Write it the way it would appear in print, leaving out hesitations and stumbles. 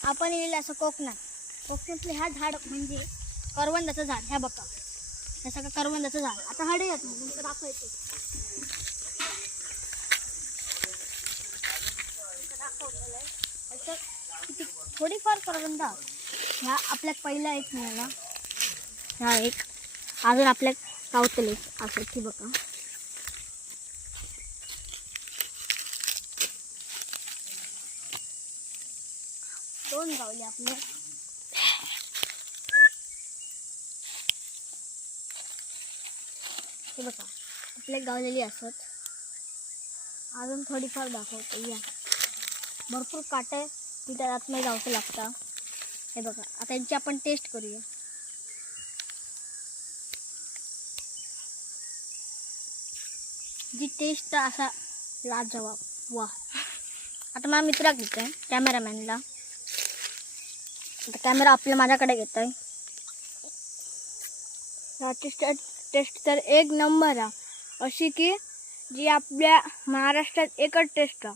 आपण येईल असं कोकणातले हा झाड म्हणजे करवंदाचं झाड. ह्या बघा, हे सगळं करवंदाचं झाड. आता हडे येत नाही तुमचं दाखवायचं. किती थोडीफार करवंदा ह्या आपल्यात पहिला एक मिळाला, ह्या एक अजून आपल्या गावतले असं की बघा. दोन गावले आपले. हे बघा आपल्या गावलेली असत. अजून थोडीफार दाखवतो. या भरपूर काटे तिथे आतमध्ये जावं लागतं. हे बघा आता यांची आपण टेस्ट करूया. जी टेस्ट असा लाजवाब. वा. आता माझ्या मित्राक घेत आहे, कॅमेरामॅनला. आता कॅमेरा आपल्या माझ्याकडे घेत आहे. टेस्ट तर एक नंबर आहे, अशी की जी आपल्या महाराष्ट्रात एकच टेस्ट आहे.